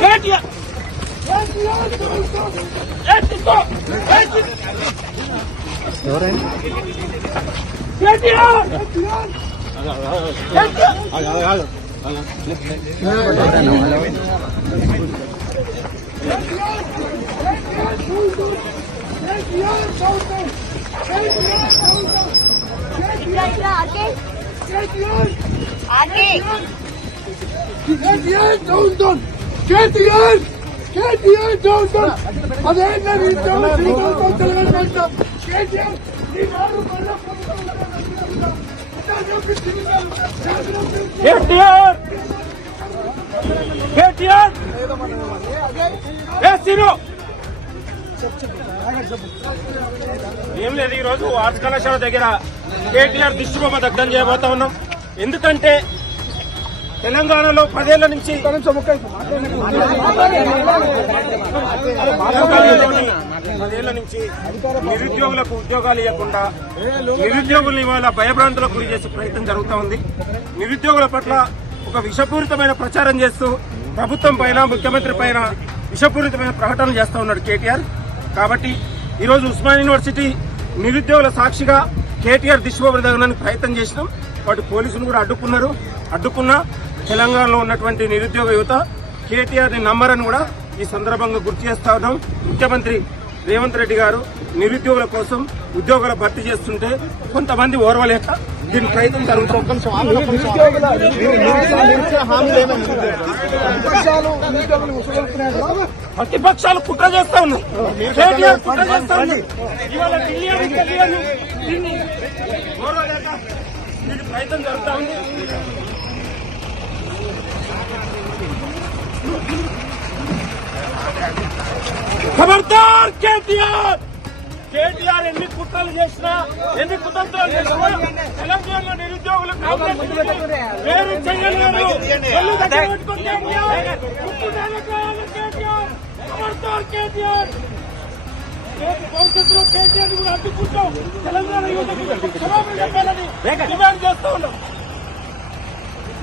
కేటీఆర్ ఏ తీసుకో ఏ తీసుకో. కేటీఆర్! కేటీఆర్ ఇట్లా ఇట్లా ఆకే అదేంటే నీ డౌన్ శ్రీకాంతం తెలంగాణ రాష్ట్రం. కేటీఆర్ నీ నాడు కేటీఆర్! కేటీఆర్! ఏ ఏం లేదు ఈరోజు ఆర్ట్స్ కళాశాల దగ్గర కేటీఆర్ దిష్టిబొమ్మ దగ్ధం చేయబోతా ఉన్నాం. ఎందుకంటే తెలంగాణలో పదేళ్ళ నుంచి పదేళ్ళ నుంచి నిరుద్యోగులకు ఉద్యోగాలు ఇవ్వకుండా నిరుద్యోగులు ఇవాళ భయభ్రాంతులకు గురి చేసే ప్రయత్నం జరుగుతూ ఉంది. నిరుద్యోగుల పట్ల ఒక విషపూరితమైన ప్రచారం చేస్తూ ప్రభుత్వం పైన ముఖ్యమంత్రి పైన విషపూరితమైన ప్రకటనలు చేస్తూ ఉన్నాడు కేటీఆర్. కాబట్టి ఈరోజు ఉస్మాన్ యూనివర్సిటీ నిరుద్యోగుల సాక్షిగా కేటీఆర్ దిశ ప్రయత్నం చేసినాం. వాటి పోలీసులు కూడా అడ్డుకున్నారు. అడ్డుకున్నా తెలంగాణలో ఉన్నటువంటి నిరుద్యోగ యువత కేటీఆర్ని నమ్మరని కూడా ఈ సందర్భంగా గుర్తు చేస్తా ఉన్నాం. ముఖ్యమంత్రి రేవంత్ రెడ్డి గారు నిరుద్యోగుల కోసం ఉద్యోగాల భర్తీ చేస్తుంటే కొంతమంది ఓర్వలేక దీని ప్రయత్నం జరుగుతుంది. ప్రతిపక్షాలు కుట్ర చేస్తా ఉన్నాయి. కేటీఆర్ కుట్ర చేస్తా ఉన్నాయి. ఇవాళ దీన్ని ప్రయత్నం జరుగుతా ఉంది. ఖబర్దార్ కేటీఆర్ కేటీఆర్ ఎన్ని కుట్రలు చేసినా ఎన్ని కుతంత్రాలు చేసినా తెలంగాణ నిరుద్యోగులు వేరు చేయలేరు కేటీఆర్. భవిష్యత్తులో కేటీఆర్ కూడా అడ్డుకుంటాం తెలంగాణ యువతకు క్షమాపణ చెప్పాలని డిమాండ్ చేస్తూ ఉన్నాం